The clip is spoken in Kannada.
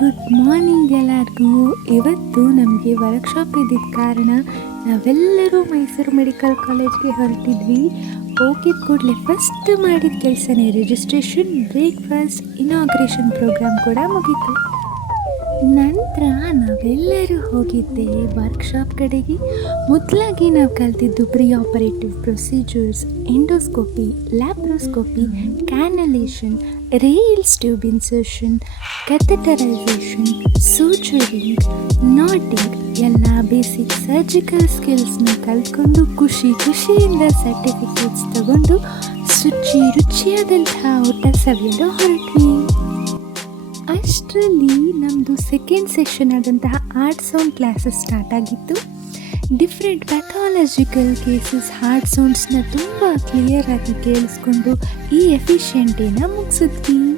ಗುಡ್ ಮಾರ್ನಿಂಗ್ ಎಲ್ಲರಿಗೂ. ಇವತ್ತು ನಮಗೆ ವರ್ಕ್ಶಾಪ್ ಇದ್ದಿದ್ದ ಕಾರಣ ನಾವೆಲ್ಲರೂ ಮೈಸೂರು ಮೆಡಿಕಲ್ ಕಾಲೇಜ್ಗೆ ಹೊರಟಿದ್ವಿ. ಹೋಗಿದ್ದ ಕೂಡಲೇ ಫಸ್ಟ್ ಮಾಡಿದ ಕೆಲಸನೇ ರಿಜಿಸ್ಟ್ರೇಷನ್, ಬ್ರೇಕ್ಫಾಸ್ಟ್, ಇನಾಗ್ರೇಷನ್ ಪ್ರೋಗ್ರಾಮ್ ಕೂಡ ಮುಗೀತು. ನಂತರ ನಾವೆಲ್ಲರೂ ಹೋಗಿದ್ದೆ ವರ್ಕ್ಶಾಪ್ ಕಡೆಗೆ. ಮೊದಲಾಗಿ ನಾವು ಕಲ್ತಿದ್ದು pre operative procedures, endoscopy, laparoscopy, cannulation, Ryle's tube insertion, catheterisation, suturing, knotting ಎಲ್ಲ ಬೇಸಿಕ್ ಸರ್ಜಿಕಲ್ ಸ್ಕಿಲ್ಸ್ನ ಕಲ್ತ್ಕೊಂಡು ಖುಷಿಯಿಂದ ಸರ್ಟಿಫಿಕೇಟ್ಸ್ ತಗೊಂಡು ರುಚಿಯಾದಂತಹ ಊಟ ಸವಿಯಲು ಹೊರಟ್ವಿ. ಅಷ್ಟರಲ್ಲಿ ನಮ್ಮದು ಸೆಕೆಂಡ್ ಸೆಷನ್ ಆದಂತಹ ಆರ್ಟ್ ಸೌಂಡ್ ಕ್ಲಾಸಸ್ ಸ್ಟಾರ್ಟ್ ಆಗಿತ್ತು. ಡಿಫ್ರೆಂಟ್ ಪ್ಯಾಥಾಲಜಿಕಲ್ ಕೇಸಸ್ ಹಾರ್ಟ್ ಸೌಂಡ್ಸ್ನ ತುಂಬ ಕ್ಲಿಯರ್ ಆಗಿ ಕೇಳಿಸ್ಕೊಂಡು ಈ ಎಫಿಷಿಯೆಂಟ್ ಡೇನ ಮುಗಿಸಿದ್ವಿ.